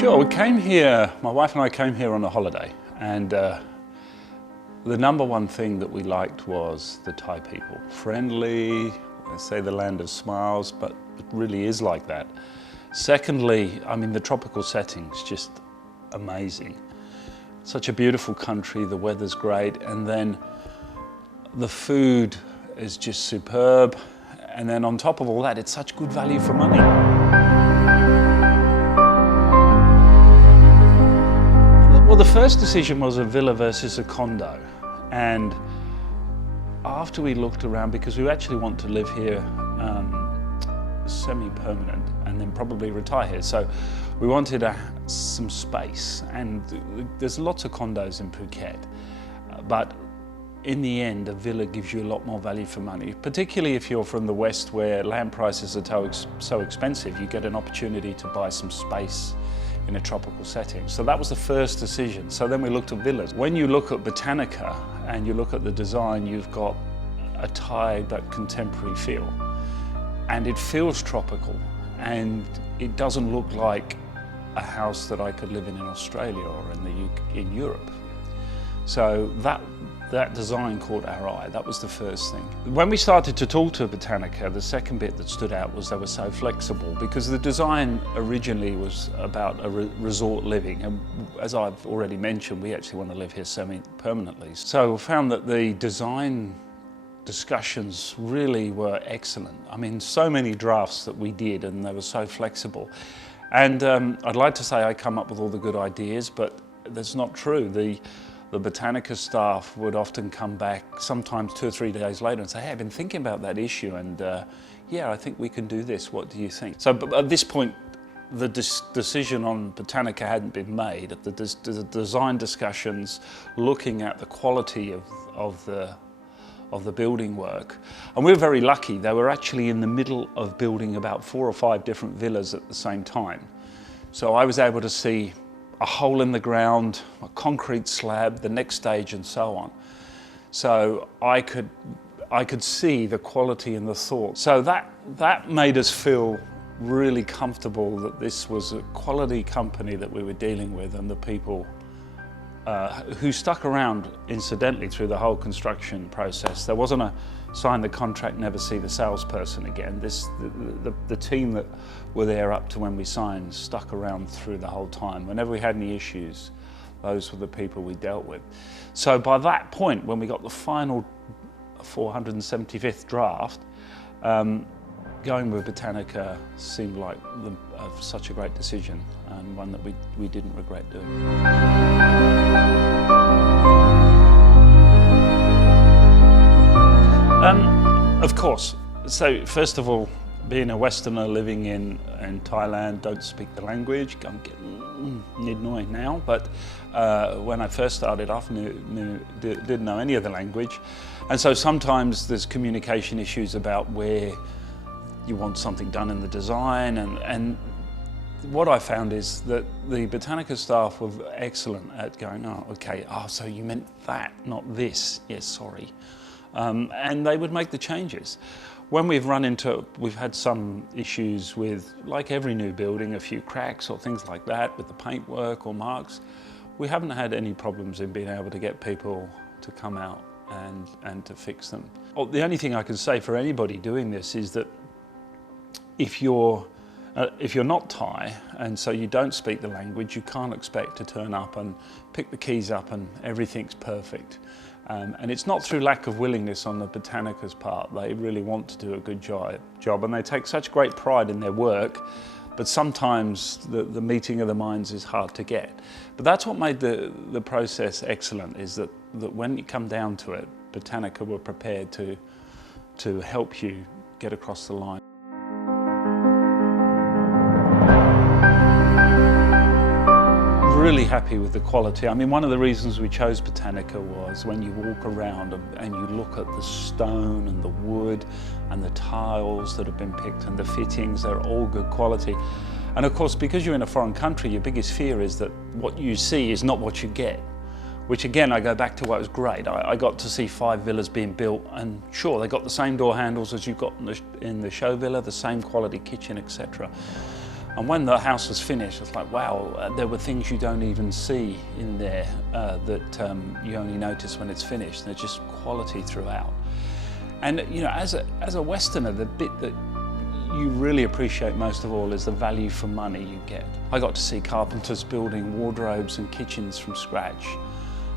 Sure, we came here, my wife and I came here on a holiday, and the number one thing that we liked was the Thai people. Friendly, they say the land of smiles, but it really is like that. Secondly, I mean, the tropical setting's just amazing. Such a beautiful country, the weather's great, and then the food is just superb. And then on top of all that, it's such good value for money. Well, the first decision was a villa versus a condo. And after we looked around, because we actually want to live here semi-permanent and then probably retire here. So we wanted some space, and there's lots of condos in Phuket, but in the end, a villa gives you a lot more value for money, particularly if you're from the West where land prices are so expensive. You get an opportunity to buy some space in a tropical setting. So that was the first decision. So then we looked at villas. When you look at Botanica and you look at the design, you've got a Thai but contemporary feel. And it feels tropical, and it doesn't look like a house that I could live in Australia or in Europe. So that design caught our eye. That was the first thing. When we started to talk to Botanica, the second bit that stood out was they were so flexible, because the design originally was about a resort living, and as I've already mentioned, we actually want to live here semi-permanently. So we found that the design discussions really were excellent. I mean, so many drafts that we did, and they were so flexible. And I'd like to say I come up with all the good ideas, but that's not true. The Botanica staff would often come back sometimes 2 or 3 days later and say, hey, I've been thinking about that issue, and yeah, I think we can do this. What do you think? So at this point, the decision on Botanica hadn't been made. The design discussions, looking at the quality of the building work. And we were very lucky. They were actually in the middle of building about 4 or 5 different villas at the same time. So I was able to see a hole in the ground, a concrete slab, the next stage, and so on. So I could see the quality and the thought. So that made us feel really comfortable that this was a quality company that we were dealing with, and the people who stuck around incidentally through the whole construction process. There wasn't a sign the contract, never see the salesperson again. The team that were there up to when we signed stuck around through the whole time. Whenever we had any issues, those were the people we dealt with. So by that point, when we got the final 475th draft, going with Botanica seemed like such a great decision, and one that we didn't regret doing. Of course. So first of all, being a Westerner living in Thailand, don't speak the language. I'm getting annoying now, but when I first started off, didn't know any of the language. And so sometimes there's communication issues about where you want something done in the design, and what I found is that the Botanica staff were excellent at going, oh, okay, oh, so you meant that, not this. Yes, sorry. And they would make the changes. When we've had some issues with, like every new building, a few cracks or things like that with the paintwork or marks, we haven't had any problems in being able to get people to come out and to fix them. The only thing I can say for anybody doing this is that if you're not Thai, and so you don't speak the language, you can't expect to turn up and pick the keys up and everything's perfect. And it's not through lack of willingness on the Botanica's part. They really want to do a good job, and they take such great pride in their work, but sometimes the meeting of the minds is hard to get. But that's what made the process excellent, is that when you come down to it, Botanica were prepared to help you get across the line. Really happy with the quality. I mean, one of the reasons we chose Botanica was when you walk around and you look at the stone and the wood and the tiles that have been picked and the fittings, they're all good quality. And of course, because you're in a foreign country, your biggest fear is that what you see is not what you get. Which again, I go back to what was great. I got to see 5 villas being built, and sure, they got the same door handles as you've got in the show villa, the same quality kitchen, etc. And when the house was finished, it's like, wow, there were things you don't even see in there that you only notice when it's finished. There's just quality throughout. And you know, as a Westerner, the bit that you really appreciate most of all is the value for money you get. I got to see carpenters building wardrobes and kitchens from scratch.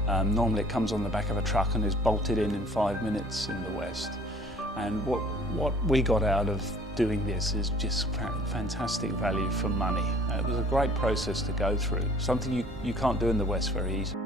Normally it comes on the back of a truck and is bolted in 5 minutes in the West. And what we got out of doing this is just fantastic value for money. It was a great process to go through, something you can't do in the West very easily.